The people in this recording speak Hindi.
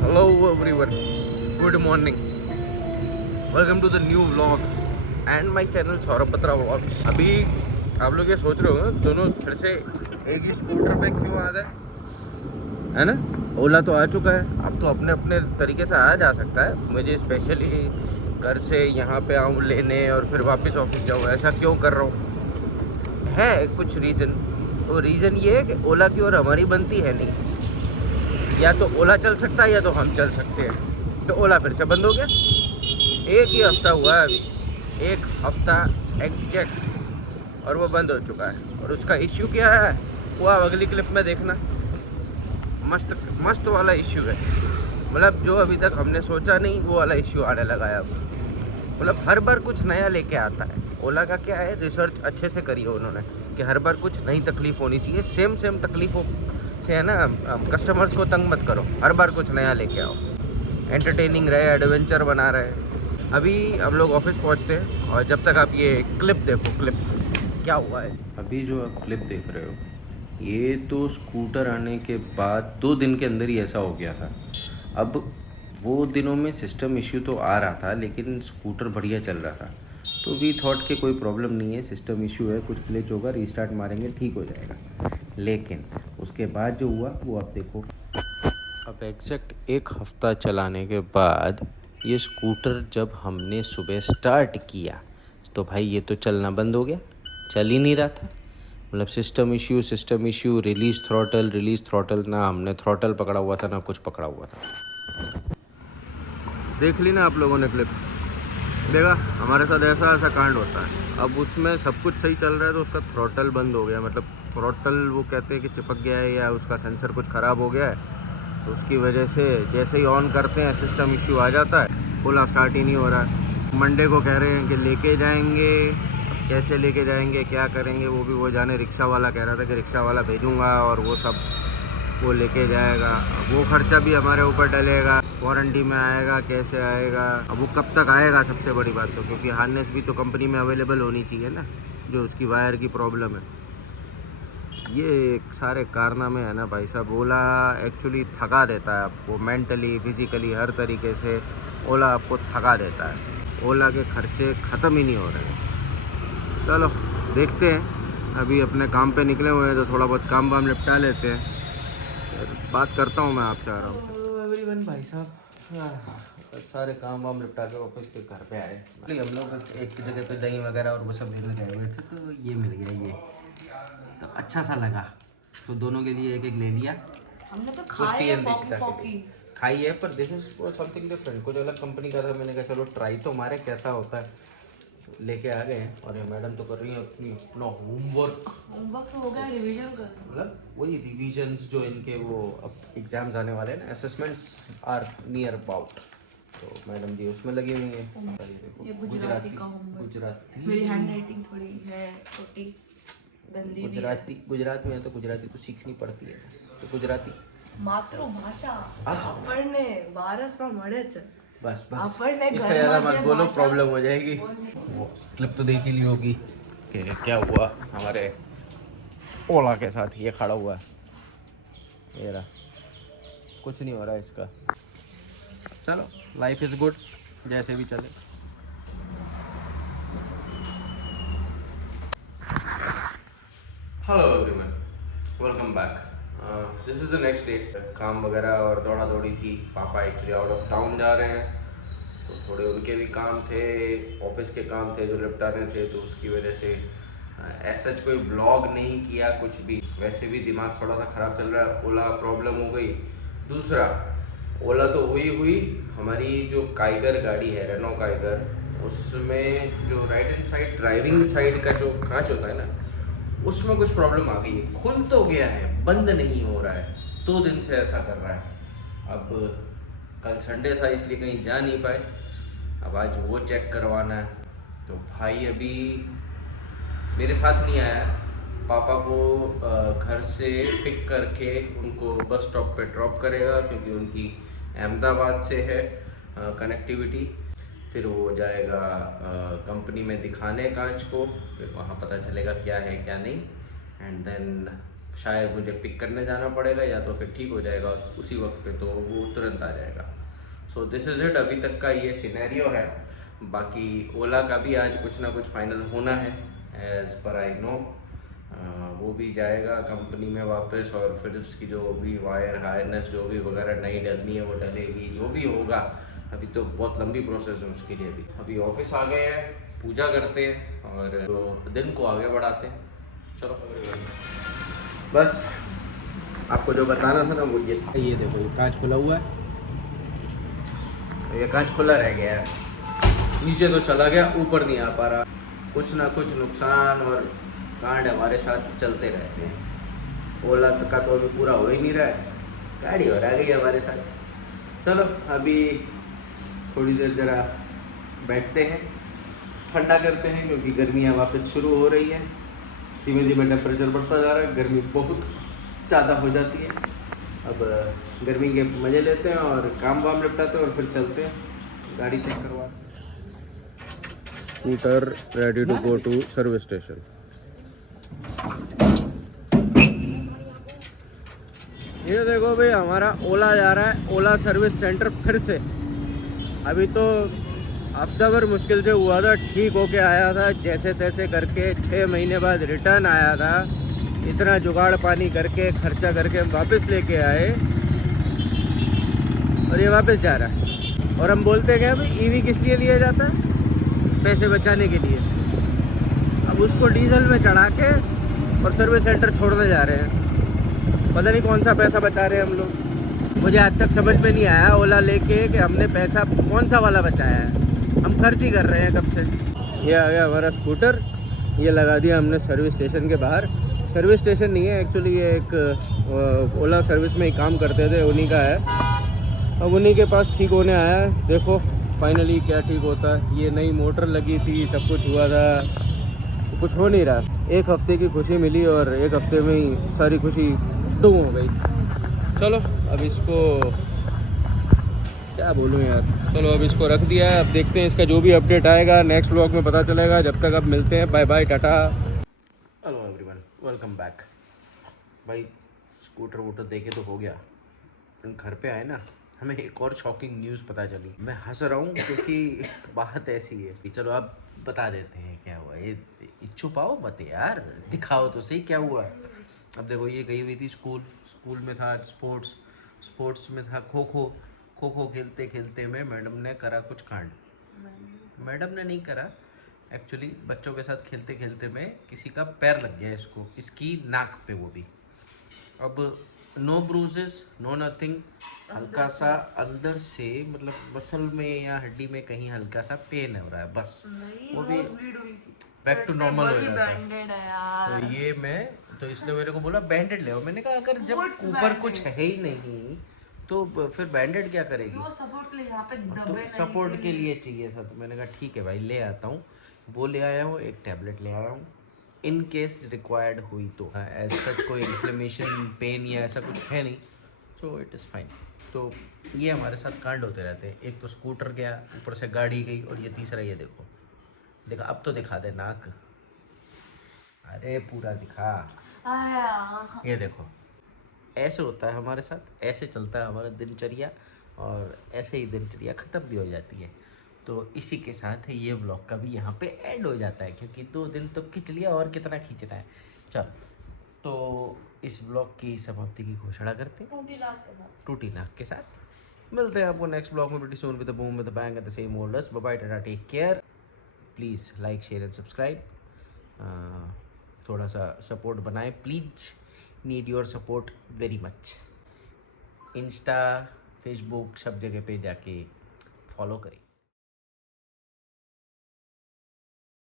Hello everyone, good morning. Welcome to the new vlog and my channel Saurabh Batra vlogs. अभी आप लोग ये सोच रहे हो दोनों फिर से एक ही स्कूटर पे क्यों आ गए, है ना। ओला तो आ चुका है, अब तो अपने अपने तरीके से आया जा सकता है। मुझे स्पेशली घर से यहाँ पे आऊँ लेने और फिर वापस ऑफिस जाऊँ, ऐसा क्यों कर रहा हूँ? है कुछ रीज़न। तो रीज़न ये है कि ओला की और हमारी बनती है नहीं। या तो ओला चल सकता है या तो हम चल सकते हैं। तो ओला फिर से बंद हो गया। एक ही हफ्ता हुआ है अभी, एक हफ्ता एग्जैक्ट, और वो बंद हो चुका है। और उसका इश्यू क्या है वो आप अगली क्लिप में देखना। मस्त मस्त वाला इश्यू है, मतलब जो अभी तक हमने सोचा नहीं वो वाला इश्यू आने लगा है अब। मतलब हर बार कुछ नया लेके आता है। ओला का क्या है, रिसर्च अच्छे से करी है उन्होंने कि हर बार कुछ नई तकलीफ होनी चाहिए। सेम तकलीफों से है ना, कस्टमर्स को तंग मत करो, हर बार कुछ नया लेके आओ। एंटरटेनिंग रहे, एडवेंचर बना रहे। अभी हम लोग ऑफिस पहुंचते हैं और जब तक आप ये क्लिप देखो, क्लिप क्या हुआ है। अभी जो आप क्लिप देख रहे हो ये तो स्कूटर आने के बाद 2 दिन के अंदर ही ऐसा हो गया था। अब वो दिनों में सिस्टम इश्यू तो आ रहा था लेकिन स्कूटर बढ़िया चल रहा था, तो वी थॉट कि कोई प्रॉब्लम नहीं है, सिस्टम इश्यू है, कुछ ग्लिच होगा, रीस्टार्ट मारेंगे ठीक हो जाएगा। लेकिन उसके बाद जो हुआ वो आप देखो। अब एग्जैक्ट एक हफ्ता चलाने के बाद ये स्कूटर जब हमने सुबह स्टार्ट किया तो भाई ये तो चलना बंद हो गया, चल ही नहीं रहा था। मतलब सिस्टम इशू, रिलीज थ्रॉटल, ना हमने थ्रॉटल पकड़ा हुआ था ना कुछ पकड़ा हुआ था। देख ली ना आप लोगों ने क्लिप, देखा हमारे साथ ऐसा ऐसा कांड होता है। अब उसमें सब कुछ सही चल रहा है तो उसका थ्रॉटल बंद हो गया, मतलब थ्रॉटल वो कहते हैं कि चिपक गया है या उसका सेंसर कुछ ख़राब हो गया है, तो उसकी वजह से जैसे ही ऑन करते हैं सिस्टम इश्यू आ जाता है, ओला स्टार्ट ही नहीं हो रहा है। मंडे को कह रहे हैं कि लेके जाएंगे, अब कैसे लेके जाएंगे क्या करेंगे वो भी वो जाने। रिक्शा वाला कह रहा था कि रिक्शा वाला भेजूँगा और वो सब वो लेके जाएगा। वो खर्चा भी हमारे ऊपर डलेगा, वारंटी में आएगा कैसे आएगा, अब वो कब तक आएगा सबसे बड़ी बात तो, क्योंकि हार्नेस भी तो कंपनी में अवेलेबल होनी चाहिए ना, जो उसकी वायर की प्रॉब्लम है। ये सारे कारनामे है ना भाई साहब। ओला एक्चुअली थका देता है आपको, मेंटली फिजिकली हर तरीके से ओला आपको थका देता है। ओला के खर्चे ख़त्म ही नहीं हो रहे हैं। चलो देखते हैं, अभी अपने काम पे निकले हुए हैं तो थोड़ा बहुत काम वाम निपटा लेते हैं, फिर बात करता हूँ मैं आपसे आराम से। हेलो एवरीवन भाई साहब, सारे काम वाम निपटा के ऑफिस के घर पे आए। हम लोग एक जगह पे दही वगैरह और वो सब लेकर गए हुए थे तो ये मिल गया, ये तो अच्छा सा लगा, तो दोनों के लिए एक एक ले लिया। हमने तो खाई है पॉकी खाई है पर दिस इज समथिंग डिफरेंट, कुछ अलग कंपनी का था। मैंने कहा चलो ट्राई तो मारे कैसा होता है, तो लेके आ गए हैं। और ये मैडम तो कर रही है अपना होमवर्क तो हो गया, रिवीजन कर, मतलब वही रिविजन्स जो इनके वो अब एग्जाम्स आने वाले हैं ना, असेसमेंट्स आर नियर अबाउट, तो मैडम जी उसमें लगी हुई है। ये गुजराती का होमवर्क। गुजराती मेरी हैंडराइटिंग थोड़ी है छोटी गंदी भी है। गुजरात में है तो गुजराती तो सीखनी पड़ती है, तो गुजराती मातृभाषा આપણને ભારતમાં મળે છે, बस આપણને इससे ज़्यादा ઘરમાં मत જે बोलो, ભાષા प्रॉब्लम हो जाएगी। वो क्लिप तो देख ही ली होगी कि क्या हुआ हमारे ओला के साथ। ये खड़ा हुआ है, ये रहा, कुछ नहीं हो रहा है इसका। चलो लाइफ इज़ गुड, जैसे भी चले। Hello everyone, welcome back. This is the next day. काम वगैरह और दौड़ा दौड़ी थी, पापा एक्चुअली आउट ऑफ टाउन जा रहे हैं तो थोड़े उनके भी काम थे, ऑफिस के काम थे जो निपटाने थे, तो उसकी वजह से ऐसा कोई ब्लॉग नहीं किया कुछ भी। वैसे भी दिमाग थोड़ा सा ख़राब चल रहा है, ओला प्रॉब्लम हो गई। दूसरा ओला तो हुई हमारी जो काइगर गाड़ी है, रेनो काइगर, उसमें जो right hand side driving side का जो कांच होता है ना, उसमें कुछ प्रॉब्लम आ गई है। खुल तो गया है, बंद नहीं हो रहा है, 2 दिन से ऐसा कर रहा है। अब कल संडे था इसलिए कहीं जा नहीं पाए, अब आज वो चेक करवाना है। तो भाई अभी मेरे साथ नहीं आया, पापा को घर से पिक करके उनको बस स्टॉप पे ड्रॉप करेगा, क्योंकि उनकी अहमदाबाद से है कनेक्टिविटी। फिर वो जाएगा कंपनी में दिखाने कांच को, फिर वहाँ पता चलेगा क्या है क्या नहीं, एंड देन शायद मुझे पिक करने जाना पड़ेगा या तो फिर ठीक हो जाएगा उसी वक्त पे, तो वो तुरंत आ जाएगा। सो दिस इज़ इट, अभी तक का ये सिनेरियो है। बाकी ओला का भी आज कुछ ना कुछ फाइनल होना है एज़ पर आई नो। वो भी जाएगा कंपनी में वापस, और फिर उसकी जो भी वायर हार्नेस जो भी वगैरह नई डलनी है वो डलेगी, जो भी होगा। अभी तो बहुत लंबी प्रोसेस है उसके लिए। अभी ऑफिस आ गए हैं, पूजा करते हैं और तो दिन को आगे बढ़ाते हैं। चलो बस आपको जो बताना था ना वो ये देखो, ये कांच खुला हुआ है, ये कांच खुला रह गया है, नीचे तो चला गया, ऊपर नहीं आ पा रहा। कुछ ना कुछ नुकसान और कांड हमारे साथ चलते रहते हैं। ओला का तो अभी पूरा हो ही नहीं रहा है, गाड़ी और आ गई हमारे साथ। चलो अभी थोड़ी देर ज़रा बैठते हैं, ठंडा करते हैं, क्योंकि गर्मियाँ वापस शुरू हो रही हैं। धीमे धीमे टेम्परेचर बढ़ता जा रहा है, गर्मी बहुत ज़्यादा हो जाती है। अब गर्मी के मज़े लेते हैं और काम वाम निपटाते हैं और फिर चलते हैं, गाड़ी चेक करवाते हैं। Scooter ready to go to service station. ये देखो भाई, हमारा ओला जा रहा है ओला सर्विस सेंटर फिर से। अभी तो हफ्ता भर मुश्किल से हुआ था, ठीक होके आया था जैसे तैसे करके, 6 महीने बाद रिटर्न आया था। इतना जुगाड़ पानी करके खर्चा करके हम वापस लेके आए और ये वापस जा रहा है। और हम बोलते हैं भाई ईवी किस लिए लिया जाता है? पैसे बचाने के लिए। अब उसको डीजल में चढ़ा के और सर्विस सेंटर छोड़ने जा रहे हैं। पता नहीं कौन सा पैसा बचा रहे हैं हम लोग। मुझे आज तक समझ में नहीं आया ओला लेके कि हमने पैसा कौन सा वाला बचाया है। हम खर्च ही कर रहे हैं कब से। ये आ गया हमारा स्कूटर, ये लगा दिया हमने सर्विस स्टेशन के बाहर। सर्विस स्टेशन नहीं है एक्चुअली, ये एक ओला सर्विस में ही काम करते थे, उन्हीं का है। अब उन्हीं के पास ठीक होने आया है। देखो फाइनली क्या ठीक होता है। ये नई मोटर लगी थी, सब कुछ हुआ था, कुछ हो नहीं रहा। एक हफ्ते की खुशी मिली और एक हफ्ते में ही सारी खुशी डूब हो गई। चलो अब इसको क्या बोलूँ यार, चलो अब इसको रख दिया है। अब देखते हैं इसका जो भी अपडेट आएगा नेक्स्ट व्लॉग में पता चलेगा। जब तक अब मिलते हैं, bye bye, tata. Hello everyone, welcome back. भाई स्कूटर वूटर देखे तो हो गया, घर पे आए ना, हमें एक और शॉकिंग न्यूज़ पता चली। मैं हंस रहा हूँ क्योंकि बात ऐसी है कि चलो आप बता देते हैं क्या हुआ। ये छुपाओ मत यार, दिखाओ तो सही क्या हुआ। अब देखो, ये गई हुई थी स्कूल में था स्पोर्ट्स में था खो खो खेलते खेलते में मैडम ने करा कुछ कांड। मैडम ने नहीं करा एक्चुअली, बच्चों के साथ खेलते खेलते में किसी का पैर लग गया इसकी नाक पे, वो भी। अब नो ब्रूजेस नो नथिंग, हल्का सा अंदर से मतलब मसल में या हड्डी में कहीं हल्का सा पेन हो रहा है बस, वो भी बैक टू नॉर्मल हो जाता है। तो ये तो इसने मेरे को बोला बैंडेड ले आओ। मैंने कहा अगर जब ऊपर कुछ है ही नहीं तो फिर बैंडेड क्या करेगी? तो सपोर्ट के लिए चाहिए था, तो मैंने कहा ठीक है भाई ले आता हूँ। वो ले आया हूँ, एक टैबलेट ले आया हूँ इन केस रिक्वायर्ड हुई तो। एज सच कोई इन्फ्लेमेशन पेन या ऐसा कुछ है नहीं, सो इट इज़ फाइन। तो ये हमारे साथ कांड होते रहते हैं। एक तो स्कूटर गया, ऊपर से गाड़ी गई, और ये तीसरा ये देखो, देखा अब तो दिखा दे नाक, अरे पूरा दिखा। ये देखो ऐसे होता है हमारे साथ, ऐसे चलता है हमारा दिनचर्या, और ऐसे ही दिनचर्या ख़त्म भी हो जाती है। तो इसी के साथ ये व्लॉग का भी यहाँ पे एंड हो जाता है, क्योंकि 2 दिन तो खींच लिया, और कितना खींचना है। चल तो इस व्लॉग की समाप्ति की घोषणा करते हैं टूटी नाक के साथ। मिलते हैं आपको नेक्स्ट व्लॉग में, pretty soon with a boom with a bang at the same old us. Bye bye, tata, take care. Please like share and subscribe. थोड़ा सा सपोर्ट बनाएं please, need your support very much. Insta Facebook सब जगह पे जाके फॉलो करें।